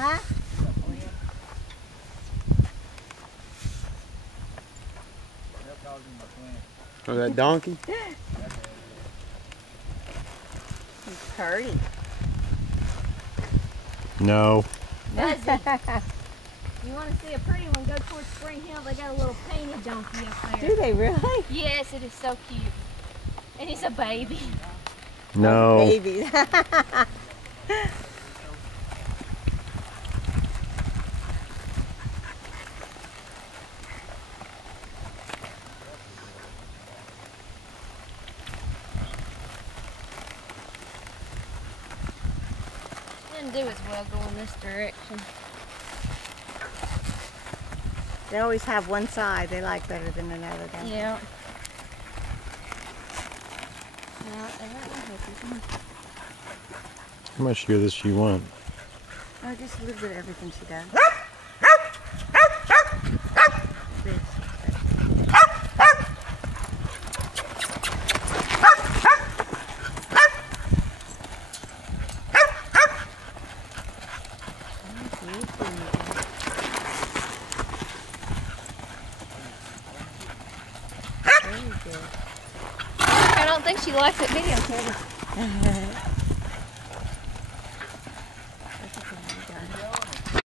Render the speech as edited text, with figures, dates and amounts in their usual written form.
Huh? Oh, that donkey? He's pretty. No. Does he? You want to see a pretty one, go towards Spring Hill. They got a little painted donkey up there. Do they really? Yes, it is so cute. And he's a baby. No. Babies. Didn't do as well going this direction. They always have one side they like better than another, don't they? Yeah. How much of this do you want? Oh, just a little bit of everything she does. I don't think she likes it videotaped.